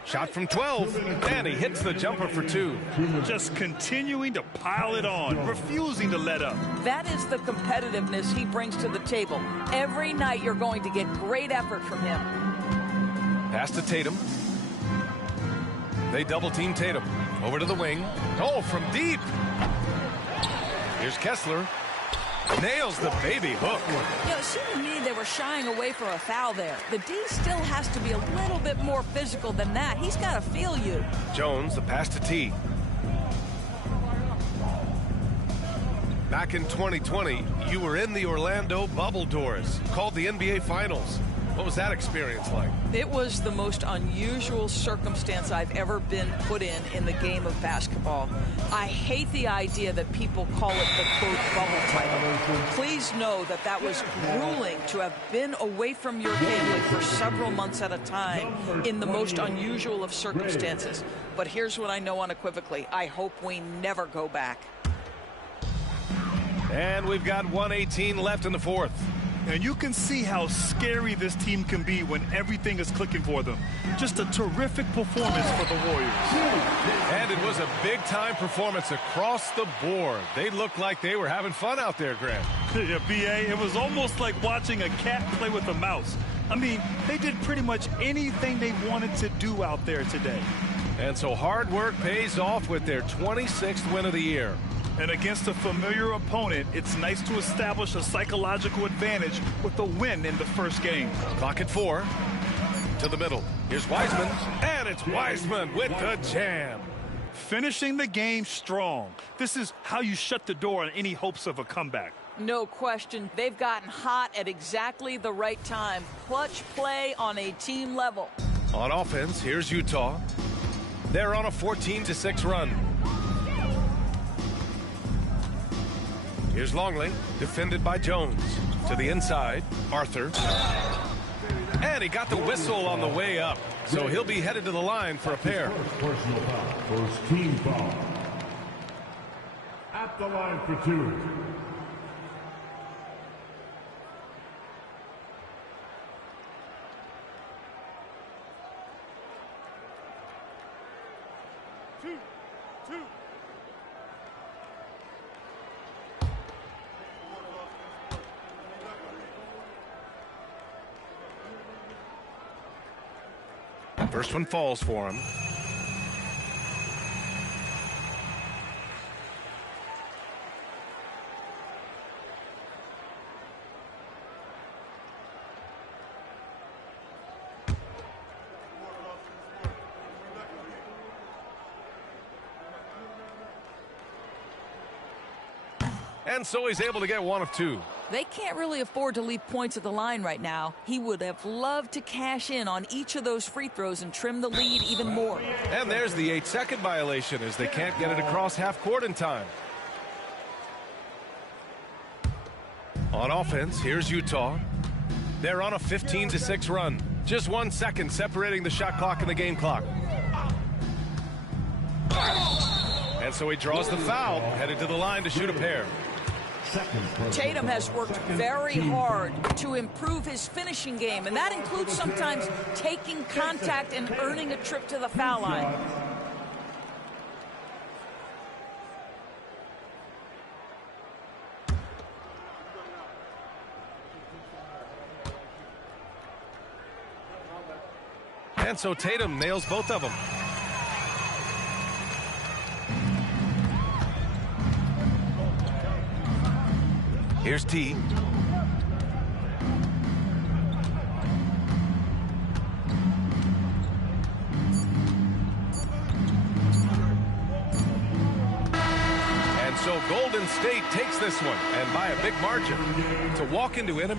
Shot from 12, and he hits the jumper for 2. Just continuing to pile it on, refusing to let up. That is the competitiveness he brings to the table. Every night you're going to get great effort from him. Pass to Tatum. They double team Tatum. Over to the wing. Oh, from deep. Here's Kessler. Nails the baby hook. You know, it seemed to me they were shying away from a foul there. The D still has to be a little bit more physical than that. He's got to feel you. Jones, the pass to T. Back in 2020, you were in the Orlando bubble doors, called the NBA Finals. What was that experience like? It was the most unusual circumstance I've ever been put in the game of basketball. I hate the idea that people call it the, quote, bubble title. Please know that that was grueling to have been away from your family for several months at a time in the most unusual of circumstances. But here's what I know unequivocally. I hope we never go back. And we've got 1:18 left in the fourth. And you can see how scary this team can be when everything is clicking for them. Just a terrific performance for the Warriors. And it was a big-time performance across the board. They looked like they were having fun out there, Grant. Yeah, B.A., it was almost like watching a cat play with a mouse. I mean, they did pretty much anything they wanted to do out there today. And so hard work pays off with their 26th win of the year. And against a familiar opponent, it's nice to establish a psychological advantage with a win in the first game. Clock at 4. To the middle. Here's Wiseman. And it's Wiseman with the jam. Finishing the game strong. This is how you shut the door on any hopes of a comeback. No question. They've gotten hot at exactly the right time. Clutch play on a team level. On offense, here's Utah. They're on a 14-6 run. Here's Longley, defended by Jones. To the inside, Arthur. And he got the whistle on the way up. So he'll be headed to the line for a pair. Personal foul. First team foul. At the line for 2. First one falls for him. And so he's able to get one of 2. They can't really afford to leave points at the line right now. He would have loved to cash in on each of those free throws and trim the lead even more. And there's the 8-second violation as they can't get it across half court in time. On offense, here's Utah. They're on a 15-6 run. Just 1 second separating the shot clock and the game clock. And so he draws the foul, headed to the line to shoot a pair. Tatum has worked very hard to improve his finishing game, and that includes sometimes taking contact and earning a trip to the foul line. And so Tatum nails both of them. Here's T. And so Golden State takes this one, and by a big margin. To walk into it.